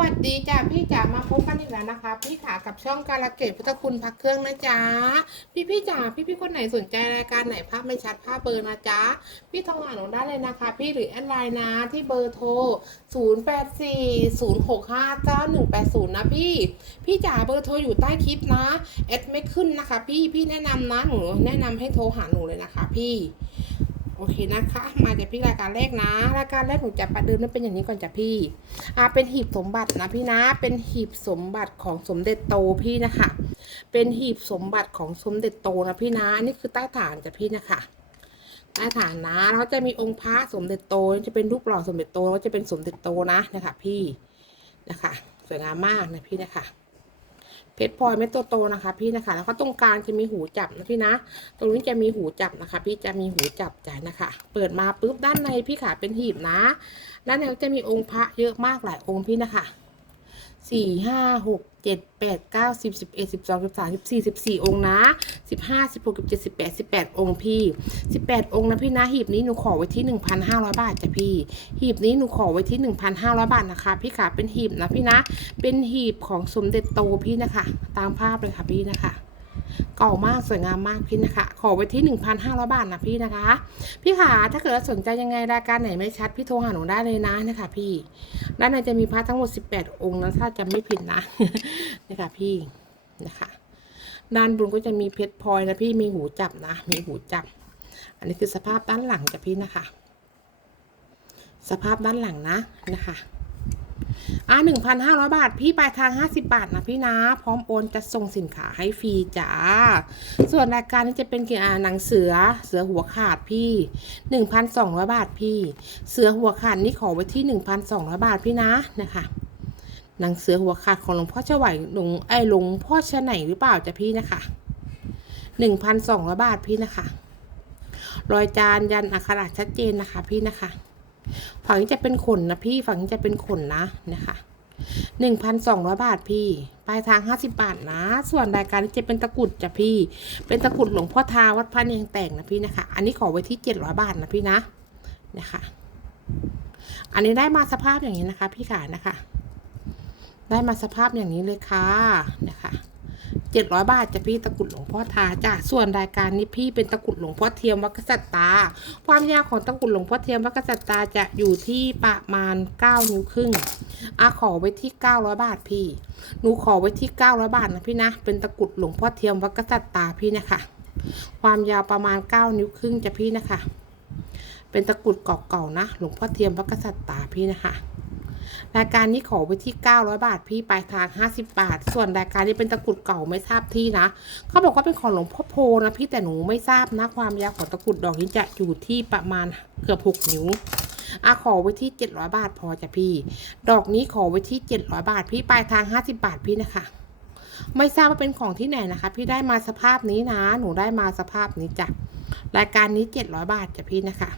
วัสดีจ้าพี่จ๋ามาพบกันอีกแล้วนะคะ พี่ขากับช่องการะเกดพุทธคุณพักเครื่องนะจ๊ะพี่พี่จ๋าพี่พี่คนไหนสนใจรายการไหนภาพไม่ชัดภาพเบอร์นะจ๊ะพี่โทรหาหนูได้เลยนะคะ พี่หรือแอดไลน์นะที่เบอร์โทร 0 8 4 0 6 5 9 1 8 0 นะพี่ พี่จ๋าเบอร์โทรอยู่ใต้คลิปนะแอดไม่ขึ้นนะคะ พี่พี่แนะนำนะหนูแนะนำให้โทรหาหนูเลยนะคะ พี่ โอเคนะคะ มาจากพี่รายการแรกนะ รายการแรกหนูจะประเดิมนั่นเป็นอย่างนี้ก่อนจ้ะพี่ อ่า เป็นหีบสมบัตินะพี่นะ เป็นหีบสมบัติของสมเด็จโตพี่นะคะ เป็นหีบสมบัติของสมเด็จโตนะพี่นะ อันนี่คือใต้ฐานจ้ะพี่นะคะใต้ฐานนะแล้วจะมีองค์พระสมเด็จโตจะเป็นรูปหล่อสมเด็จโตแล้วจะเป็นสมเด็จโตนะนะคะ พี่นะคะ สวยงามมากนะพี่นะคะ เพชรพลอยเม็ดโตๆนะคะ พี่นะคะ แล้วก็ตรงกลางจะมีหูจับนะพี่นะ ตรงนี้จะมีหูจับนะคะ พี่จะมีหูจับจ่ายนะคะ เปิดมาปุ๊บด้านในพี่ขาเป็นหีบนะ ด้านในก็จะมีองค์พระเยอะมากหลายองค์พี่นะคะ สี่ห้าหกเจ็ดแปดเก้าสิบสิบเอ็ดสิบสองสิบสามสิบสี่สิบสี่องค์นะสิบห้าสิบหกสิบเจ็ดสิบแปดสิบแปดองค์พี่สิบแปดองค์นะพี่นะหีบนี้หนูขอไว้ที่หนึ่งพันห้าร้อยบาทจ้ะพี่ หีบนี้หนูขอไว้ที่หนึ่งพันห้าร้อยบาทนะคะ พี่ขาเป็นหีบนะพี่นะ เป็นหีบของสมเด็จโตพี่นะคะ ตามภาพเลยค่ะพี่นะคะ เก่ามากสวยงามมากพี่นะคะ ขอไว้ที่ 1,500 บาทนะพี่นะคะ พี่ขาถ้าเกิดสนใจยังไงรายการไหนไม่ชัดพี่โทรหาหนูได้เลยนะนะคะพี่ ด้านในจะมีพระทั้งหมด 18 องค์นะถ้าจำไม่ผิดนะนะคะพี่นะคะด้านบนก็จะมีเพชรพลอยนะพี่มีหูจับนะ มีหูจับ อันนี้คือสภาพด้านหลังจ้ะพี่นะคะ สภาพด้านหลังนะนะคะ อ่าหนึ่งพันห้าร้อยบาท พี่ปลายทางห้าสิบาทนะพี่นะ พร้อมโอนจะส่งสินค้าให้ฟรีจ้า ส่วนรายการนี้จะเป็นเกี่ยวกับหนังเสือ เสือหัวขาดพี่หนึ่งพันสองร้อยบาทพี่ เสือหัวขาดนี่ขอไว้ที่หนึ่งพันสองร้อยบาทพี่นะนะคะหนังเสือหัวขาดของหลวงพ่อเฉไหวหลวงไอ้หลวงพ่อชะไหนหรือเปล่าจ้ะพี่นะคะหนึ่งพันสองร้อยบาทพี่นะคะ รอยจานยันอักขระชัดเจนนะคะพี่นะคะ ฝั่งนี้จะเป็นขนนะพี่ฝั่งนี้จะเป็นขนนะนะคะหนึ่งพันสองร้อยบาทพี่ ปลายทางห้าสิบาทนะ ส่วนรายการนี้จะเป็นตะกุดจ้ะพี่ เป็นตะกุดหลวงพ่อทาวัดพระเนียงแต่งนะพี่นะคะ อันนี้ขอไว้ที่เจ็ดร้อยบาทนะพี่นะนะคะ อันนี้ได้มาสภาพอย่างนี้นะคะ พี่ขานะคะ ได้มาสภาพอย่างนี้เลยค่ะนะคะ เจ็ดร้อยบาทจะพี่ตะกุดหลวงพ่อทาจ้ะส่วนรายการนี้พี่เป็นตะกุดหลวงพ่อเทียมวัดกษัตตา ความยาวของตะกุดหลวงพ่อเทียมวัดกษัตตาจะอยู่ที่ประมาณเก้านิ้วครึ่งอาขอไว้ที่เก้าร้อยบาทพี่ หนูขอไว้ที่เก้าร้อยบาทนะพี่นะ เป็นตะกุดหลวงพ่อเทียมวัดกษัตตาพี่นะคะ ความยาวประมาณเก้านิ้วครึ่งจะพี่นะคะ เป็นตะกุดเก่าๆนะ หลวงพ่อเทียมวัดกษัตตาพี่นะคะ รายการนี้ขอไว้ที่ 900 บาท พี่ปลายทาง 50 บาท ส่วนรายการนี้เป็นตะกรุดเก่าไม่ทราบที่นะ เขาบอกว่าเป็นของหลวงพ่อโพนะพี่แต่หนูไม่ทราบนะความยาวของตะกรุดดอกนี้จะอยู่ที่ประมาณเกือบ6นิ้วอะขอไว้ที่ 700 บาทพอจ้ะพี่ ดอกนี้ขอไว้ที่ 700 บาท พี่ปลายทาง 50 บาทพี่นะคะ ไม่ทราบว่าเป็นของที่ไหนนะคะ พี่ได้มาสภาพนี้นะ หนูได้มาสภาพนี้จ้ะ รายการนี้ 700 บาทจ้ะพี่นะคะ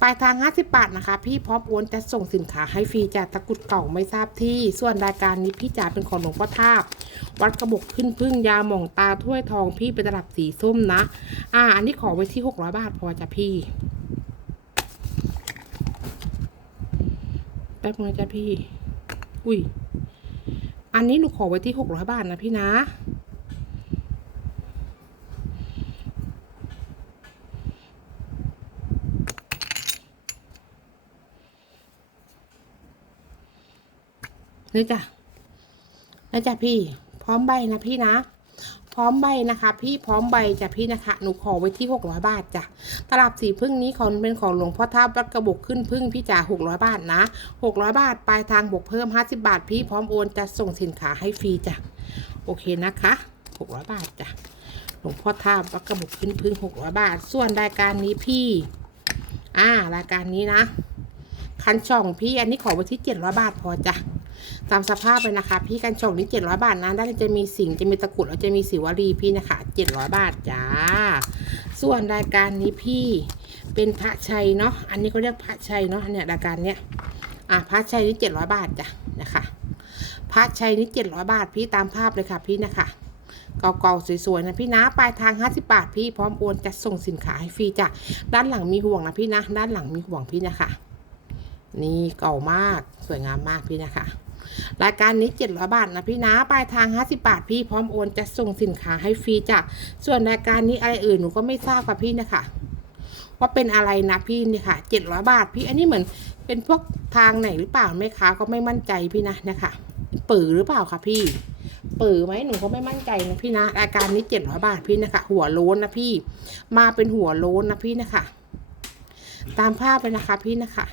ปลายทาง 50 บาทนะคะ พี่พร้อมโอนจะส่งสินค้าให้ฟรีจากตะกุดเก่าไม่ทราบที่ ส่วนรายการนี้พี่จ๋าเป็นของหลวงพ่อทาบ วัดกระบอกขึ้นพึ่งยาหม่องตาถ้วยทองพี่เป็นตลับสีส้มนะ อ่า อันนี้ขอไว้ที่ 600 บาทพอจ้ะพี่ แป๊บนึงนะจ้ะพี่ อุ้ย อันนี้หนูขอไว้ที่ 600 บาทนะพี่นะ นี่จ้ะนะจ้ะพี่ พร้อมใบนะพี่นะ พร้อมใบนะคะ พี่พร้อมใบจ้ะพี่นะคะหนูขอไว้ที่หกร้อยบาทจ้ะตลับสีพึ่งนี้ของเป็นของหลวงพ่อท่าวัดกระบอกขึ้นพึ่งพี่จ๋าหกร้อยบาทนะหกร้อยบาทปลายทางบวกเพิ่มห้าสิบาท พี่พร้อมโอนจะส่งสินค้าให้ฟรีจ้ะโอเคนะคะหกร้อยบาทจ้ะหลวงพ่อท่าวัดกระบอกขึ้นพึ่งหกร้อยบาท ส่วนรายการนี้พี่ อ่ารายการนี้นะคันช่องพี่อันนี้ขอไว้ที่เจ็ดร้อยบาทพอจ้ะ ตามสภาพเลยนะคะ พี่กันชงนี่เจ็ดร้อยบาทนะด้านจะมีสิงจะมีตะกรุดแล้วจะมีสิวลีพี่นะคะเจ็ดร้อยบาทจ้า ส่วนรายการนี้พี่เป็นพระชัยเนาะอันนี้เขาเรียกพระชัยเนาะเนี่ยรายการเนี้ยอะพระชัยนี่เจ็ดร้อยบาทจ้ะนะคะพระชัยนี่เจ็ดร้อยบาทพี่ตามภาพเลยค่ะพี่นะคะเก่าๆสวยๆนะพี่นะปลายทาง 50 บาทพี่พร้อมโอนจะส่งสินค้าให้ฟรีจ้ะด้านหลังมีห่วงนะพี่นะ ด้านหลังมีห่วงพี่นะคะ นี่เก่ามากสวยงามมากพี่นะคะ รายการนี้700บาทนะพี่นะปลายทาง 50 บาทพี่พร้อมโอนจะส่งสินค้าให้ฟรีจ้ะส่วนรายการนี้อะไรอื่นหนูก็ไม่ทราบค่ะพี่นะคะว่าเป็นอะไรนะพี่เนี่ยค่ะ700บาทพี่อันนี้เหมือนเป็นพวกทางไหนหรือเปล่าแม่ค้าก็ไม่มั่นใจพี่นะเนะคะปือหรือเปล่าคะพี่ปือไหมหนูก็ไม่มั่นใจนะพี่นะรายการนี้700บาทพี่นะคะ หัวโล้นนะพี่ มาเป็นหัวโล้นนะพี่นะคะ ตามภาพไปนะคะพี่นะคะ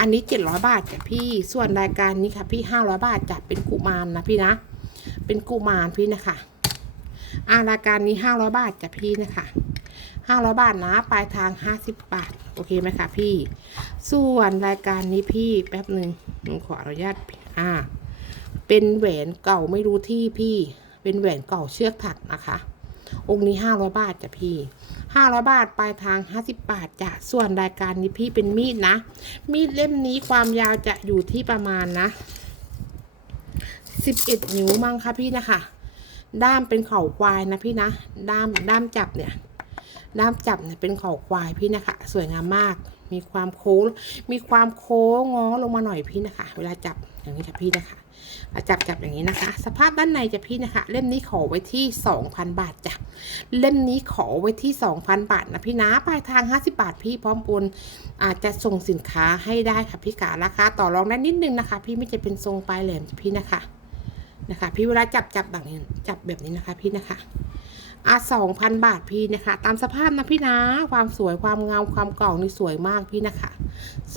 อันนี้เจ็ดร้อยบาทจ้ะพี่ ส่วนรายการนี้ค่ะ พี่ห้าร้อยบาทจะเป็นกุมารนะพี่นะ เป็นกุมารพี่นะคะอ่ารายการนี้ห้าร้อยบาทจ้ะพี่นะคะห้าร้อยบาทนะปลายทางห้าสิบบาท โอเคไหมคะพี่ ส่วนรายการนี้พี่แป๊บหนึ่งหนูขออนุญาตอ่า เป็นแหวนเก่าไม่รู้ที่พี่ เป็นแหวนเก่าเชือกถักนะคะ องค์นี้ห้าร้อยบาทจ้ะพี่ ห้าร้อยบาท ปลายทางห้าสิบบาทจ้ะส่วนรายการนี้พี่เป็นมีดนะ มีดเล่มนี้ความยาวจะอยู่ที่ประมาณนะสิบเอ็ดนิ้วมั้งคะพี่นะคะ ด้ามเป็นเข่าควายนะพี่นะ ด้ามด้ามจับเนี่ย ด้ามจับเนี่ยเป็นเข่าควายพี่นะคะ สวยงามมาก มีความโค้ง มีความโค้งงอลงมาหน่อยพี่นะคะ เวลาจับอย่างนี้ค่ะพี่นะคะ จับจับอย่างนี้นะคะ สภาพด้านในจะพี่นะคะ เล่มนี้ขอไว้ที่ 2,000 บาทจ้ะเล่มนี้ขอไว้ที่ 2,000 บาทนะพี่นะปลายทาง 50 บาทพี่พร้อมโอนอาจจะส่งสินค้าให้ได้ค่ะพี่การาคาต่อรองได้นิดนึงนะคะ พี่ไม่จะเป็นทรงปลายแหลมพี่นะคะนะคะ พี่เวลาจับจับแบบนี้จับแบบนี้นะคะพี่นะคะ อะสองพันบาทพี่นะคะ ตามสภาพนะพี่นะ ความสวยความงามความเก่านี่สวยมากพี่นะคะ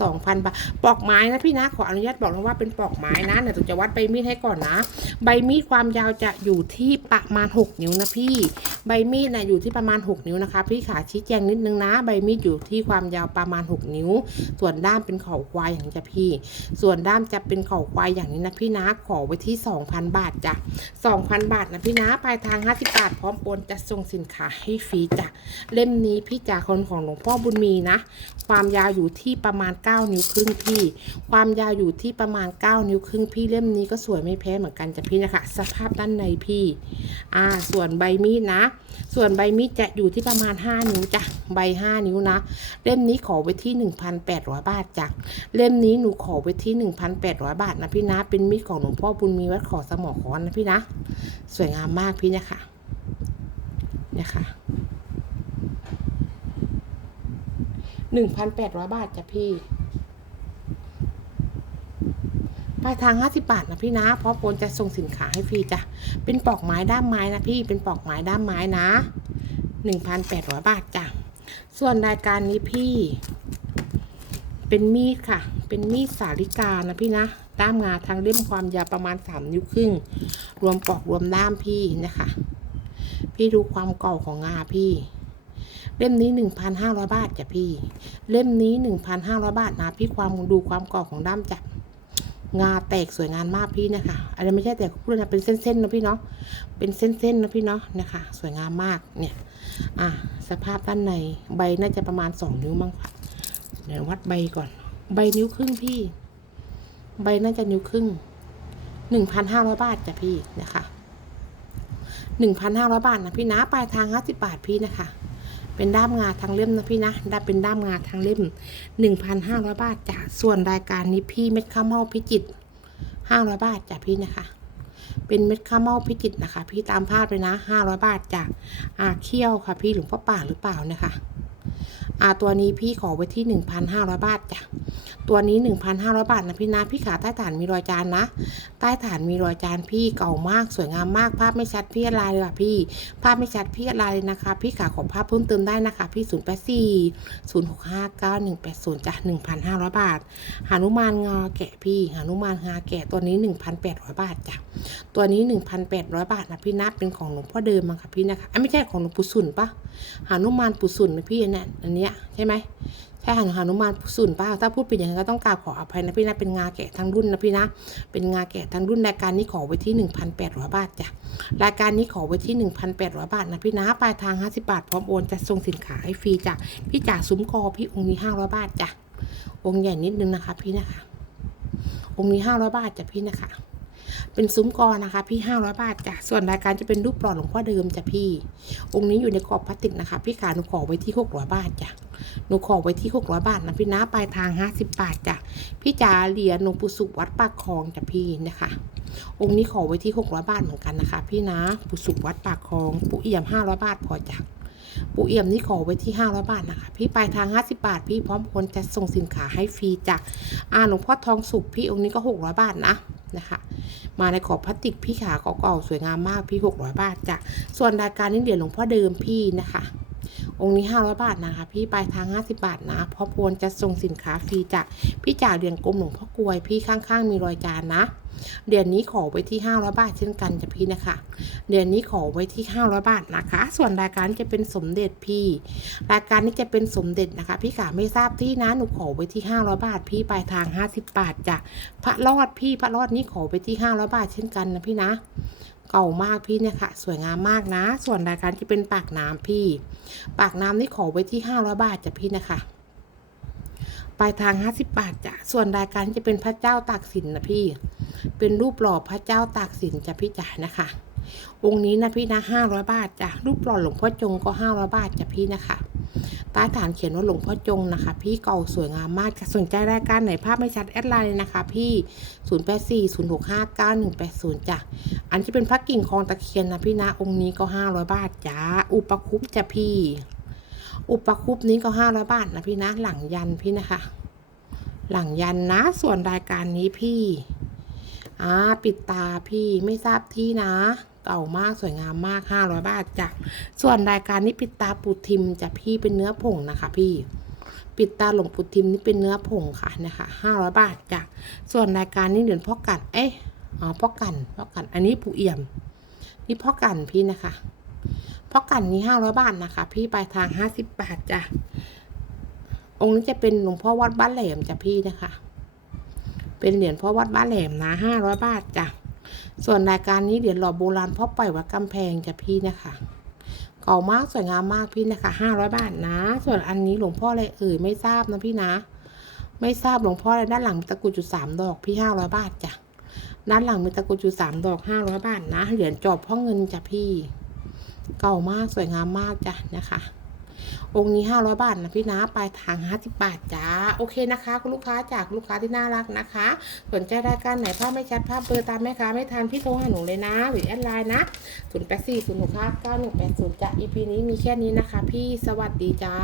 สองพันบาทปลอกไม้นะพี่นะ ขออนุญาตบอกนะว่าเป็นปลอกไม้นะเดี๋ยวจะวัดใบมีดให้ก่อนนะ ใบมีดความยาวจะอยู่ที่ประมาณ 6 นิ้วนะพี่ ใบมีดนะอยู่ที่ประมาณ 6 นิ้วนะคะ พี่ขาชี้แจงนิดนึงนะ ใบมีดอยู่ที่ความยาวประมาณ 6 นิ้ว ส่วนด้ามเป็นเข่าควายอย่างนี้จ้ะพี่ ส่วนด้ามจะเป็นเข่าควายอย่างนี้นะพี่นะ ขอไว้ที่ 2,000 บาทจ้ะ2,000 บาทนะพี่นะ ปลายทาง 50 บาทพร้อมโอนจะส่งสินค้าให้ฟรีจ้ะเล่มนี้พี่จ่าคนของหลวงพ่อบุญมีนะ ความยาวอยู่ที่ประมาณ 9 นิ้วครึ่งพี่ ความยาวอยู่ที่ประมาณ 9 นิ้วครึ่งพี่เล่มนี้ก็สวยไม่แพ้เหมือนกันจ้ะพี่นะคะ สภาพด้านในพี่อ่าส่วนใบมีดนะ ส่วนใบมีดจะอยู่ที่ประมาณ 5 นิ้วจ้ะใบ 5 นิ้วนะ เล่มนี้ขอไว้ที่ 1,800 บาทจ้ะเล่มนี้หนูขอไว้ที่ 1,800 บาทนะพี่นะ เป็นมีดของหลวงพ่อบุญมีวัดขอสมอขอนนะพี่นะ สวยงามมากพี่นะคะ นี่ยค่ะหนึ่งพันแปดร้อยบาทจ้ะพี่ปลายทางห้าสิบาทนะพี่นะ เพราะโปนจะส่งสินค้าให้ฟรีจ้ะ เป็นปลอกไม้ด้ามไม้นะพี่ เป็นปลอกไม้ด้ามไม้นะหนึ่งพันแปดร้อยบาทจ้ะ ส่วนรายการนี้พี่ เป็นมีดค่ะ เป็นมีดสาลิกานะพี่นะด้ามงาทางเล่มความยาวประมาณสามนิ้วครึ่ง รวมปลอกรวมด้ามพี่นะคะ พี่ดูความเก่าของงาพี่ เล่มนี้หนึ่งพันห้าร้อยบาทจ้ะพี่ เล่มนี้หนึ่งพันห้าร้อยบาทนะพี่ความดูความเก่าของด้ามจับงาแตกสวยงามมากพี่นะคะอันนี้ไม่ใช่แต่พูดนะเป็นเส้นๆนะพี่เนาะ เป็นเส้นๆนะพี่เนาะนะคะสวยงามมากเนี่ย อะสภาพด้านในใบน่าจะประมาณสองนิ้วมั้งค่ะ เดี๋ยววัดใบก่อน ใบนิ้วครึ่งพี่ ใบน่าจะนิ้วครึ่งหนึ่งพันห้าร้อยบาทจ้ะพี่นะคะ หนึ่งพันห้าร้อยบาทนะพี่นะปลายทางห้าสิบบาทพี่นะคะ เป็นด้ามงาทางเล่มนะพี่นะได้เป็นด้ามงาทางเล่มหนึ่งพันห้าร้อยบาทจ้ะส่วนรายการนี้พี่เม็ดข้าวเม่าพิจิตห้าร้อยบาทจ้ะพี่นะคะ เป็นเม็ดข้าวเม่าพิจิตรนะคะ พี่ตามภาพเลยนะห้าร้อยบาทจ้ะอาเคี้ยวค่ะพี่หลวงพ่อป่าหรือเปล่านะคะ อ่าตัวนี้พี่ขอไว้ที่หนึ่งพันห้าร้อยบาทจ้ะ ตัวนี้หนึ่งพันห้าร้อยบาทนะพี่นะ พี่ขาใต้ฐานมีรอยจานนะ ใต้ฐานมีรอยจานพี่เก่ามาก สวยงามมาก ภาพไม่ชัดพี่อะไรเลยค่ะพี่ ภาพไม่ชัดพี่อะไรเลยนะคะ พี่ขาขอภาพเพิ่มเติมได้นะคะ พี่ศูนย์แปดสี่ศูนย์หกห้าเก้าหนึ่งแปดศูนย์จ้ะหนึ่งพันห้าร้อยบาท หานุมานงอแกะพี่ หานุมานงาแกะตัวนี้หนึ่งพันแปดร้อยบาทจ้ะ ตัวนี้หนึ่งพันแปดร้อยบาทนะพี่นะเป็นของหลวงพ่อเดิมมั้งค่ะพี่นะคะอะไม่ใช่ของหลวงปู่สุนปะหานุมานปู่สุนนะพี่เนี่ยอันเนี้ยใช่ไหมใช่หาหานุมานสุนป้าถ้าพูดผิดอย่างนั้นก็ต้องกราบขออภัยนะพี่นะเป็นงาแกะทั้งรุ่นนะพี่นะ เป็นงาแกะทั้งรุ่นรายการนี้ขอไว้ที่ 1,800 บาทจ้ะรายการนี้ขอไว้ที่ 1,800 บาทนะพี่นะปลายทาง 50 บาทพร้อมโอนจะส่งสินค้าให้ฟรีจ้ะพี่จ่าซุ้มคอพี่องค์นี้500บาทจ้ะองค์ใหญ่นิดนึงนะคะ พี่นะคะ องค์นี้500บาทจ้ะพี่นะคะเป็นซุ้มกอนะคะ พี่ห้าร้อยบาทจ้ะ ส่วนรายการจะเป็นรูปหล่อหลวงพ่อเดิมจ้ะพี่ องค์นี้อยู่ในกรอบพลาสติกนะคะ พี่ขาหนูขอไว้ที่หกร้อยบาทจ้ะ หนูขอไว้ที่หกร้อยบาทนะพี่นะปลายทางห้าสิบบาทจ้ะพี่จ๋าเหรียญหลวงปู่สุขวัดปากคลองจ้ะพี่นะคะ องค์นี้ขอไว้ที่หกร้อยบาทเหมือนกันนะคะ พี่นะปู่สุขวัดปากคลองปู่เอี่ยมห้าร้อยบาทพอจ้ะปู่เอี่ยมนี่ขอไว้ที่500บาทนะคะ พี่ปลายทาง 50 บาท พี่พร้อมคนจะส่งสินค้าให้ฟรีจากอ่าหลวงพ่อทองสุขพี่องค์นี้ก็ 600 บาทนะนะคะ มาในขอบพลาสติกพี่ขาเก่าๆสวยงามมากพี่ 600 บาทจ้ะส่วนรายการนี้เหรียญหลวงพ่อเดิมพี่นะคะ องค์นี้ 500 บาทนะคะ พี่ปลายทาง 50 บาทนะพร้อมโอนจะส่งสินค้าฟรีจากพี่จากเหรียญกลมหลวงพ่อกลวยพี่ข้างๆ มีรอยจานนะเหรียญนี้ขอไว้ที่ 500 บาทเช่นกันจ้ะพี่นะคะ เดือนนี้ขอไว้ที่ 500 บาทนะคะ ส่วนรายการจะเป็นสมเด็จพี่ รายการนี้จะเป็นสมเด็จนะคะ พี่ขาไม่ทราบที่นะหนูขอไว้ที่ 500 บาท พี่ปลายทาง 50 บาทจ้ะพระรอดพี่พระรอดนี้ขอไปที่ 500 บาทเช่นกันนะพี่นะ เก่ามากพี่เนี่ยค่ะ สวยงามมากนะ ส่วนรายการจะเป็นปากน้ำพี่ ปากน้ำนี่ขอไว้ที่500บาทจ้ะพี่นะคะปลายทาง50บาทจ้ะส่วนรายการจะเป็นพระเจ้าตากสินนะพี่ เป็นรูปหล่อพระเจ้าตากสินจ้ะพี่จ๋านะคะองค์นี้นะพี่นะห้าร้อยบาทจ้ะรูปหล่อหลวงพ่อจงก็ห้าร้อยบาทจ้ะพี่นะคะ ใต้ฐานเขียนว่าหลวงพ่อจงนะคะ พี่เก่าสวยงามมากสนใจรายการไหนภาพไม่ชัดแอดไลน์เลยนะคะ พี่ศูนย์แปดสี่ศูนย์หกห้าเก้าหนึ่งแปดศูนย์จ้ะอันที่เป็นพระกิ่งคลองตะเคียนนะพี่นะองค์นี้ก็ห้าร้อยบาทจ้าอุปคุปจ้ะพี่ อุปคุปนี้ก็ห้าร้อยบาทนะพี่นะหลังยันพี่นะคะ หลังยันนะส่วนรายการนี้พี่อ่าปิดตาพี่ไม่ทราบที่นะ เก่ามากสวยงามมาก 500 บาทจ้ะส่วนรายการนี้ปิดตาปูทิมจะพี่เป็นเนื้อผงนะคะ พี่ปิดตาหลวงปูทิมนี่เป็นเนื้อผงค่ะนะคะ500บาทจ้ะส่วนรายการนี้เหรียญพ่อกันเอ๊ะอ๋อพ่อกันพ่อกันอันนี้ปูเอี่ยม นี่พ่อกันพี่นะคะพ่อกันนี้500บาทนะคะ พี่ปลายทาง50บาทจ้ะองค์นี้จะเป็นหลวงพ่อวัดบ้านแหลมจ้ะพี่นะคะ เป็นเหรียญพ่อวัดบ้านแหลมนะห้าร้อยบาทจ้ะ ส่วนรายการนี้เหรียญหล่อโบราณพ่อปล่อยวัดกำแพงจ้ะพี่นะคะเก่ามากสวยงามมากพี่นะคะห้าร้อยบาทนะ ส่วนอันนี้หลวงพ่ออะไรเอ่ยไม่ทราบนะพี่นะ ไม่ทราบหลวงพ่ออะไรด้านหลังมีตะกุดจุดสามดอกพี่ห้าร้อยบาทจ้ะด้านหลังมีตะกุดจุดสามดอกห้าร้อยบาทนะเหรียญจอบพ่อเงินจ้ะพี่ เก่ามากสวยงามมากจ้ะนะคะ องค์นี้ 500 บาทนะพี่นะปลายทาง50บาทจ้าโอเคนะคะ คุณลูกค้าจากลูกค้าที่น่ารักนะคะ สนใจรายการไหนภาพไม่ชัดภาพเบอร์ตามแม่ค้าไม่ทันพี่โทรหาหนูเลยนะ หรือแอดไลน์นะ0 8 4 0 6 5 9 1 8 0จ้ะ EP นี้มีแค่นี้นะคะ พี่สวัสดีจ้า